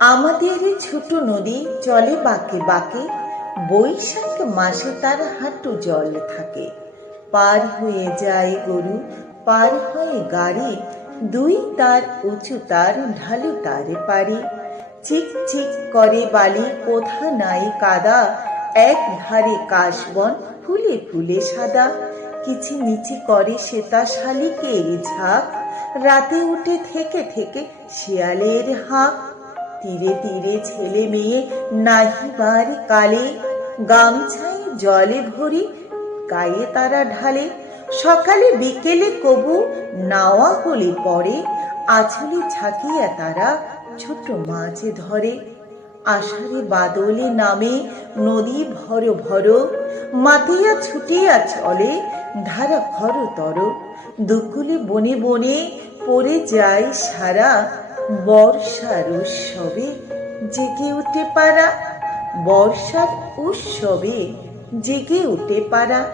আমাদের ছোট নদী চলে বাঁকে বাঁকে, বৈশাখ মাসে তার হাঁটু জল থাকে। পার হয়ে যায় গরু, পার হয় গাড়ি, দুই তার উঁচু তার ঢালু তার পারি। চিক চিক করে বালি, কোথা নাই কাদা, এক ধারে কাশবন ফুলে ফুলে সাদা। কিচিমিচি করে সেতা শালিকের ঝাঁক, রাতে উঠে থেকে থেকে শিয়ালের হাঁক। তীরে তীরে ছেলে মেয়ে নাহিবার কালে, গামছায় জলে ভরি গায়ে তারা ঢালে। সকালে বিকেলে কবু নাওয়া হলে পরে, আঁচলে ঝাঁকিয়া তারা ছোট মাছ ধরে। আষাঢ়ে বাদলে নামে নদী ভর ভর, মাতিয়া ছুটিয়া চলে ধারা খরতর। দুকুলে বনে বনে পড়ে যায় সারা, বর্ষার উৎসবে জেগে উঠে পারা। বর্ষার উৎসবে জেগে উঠে পারা।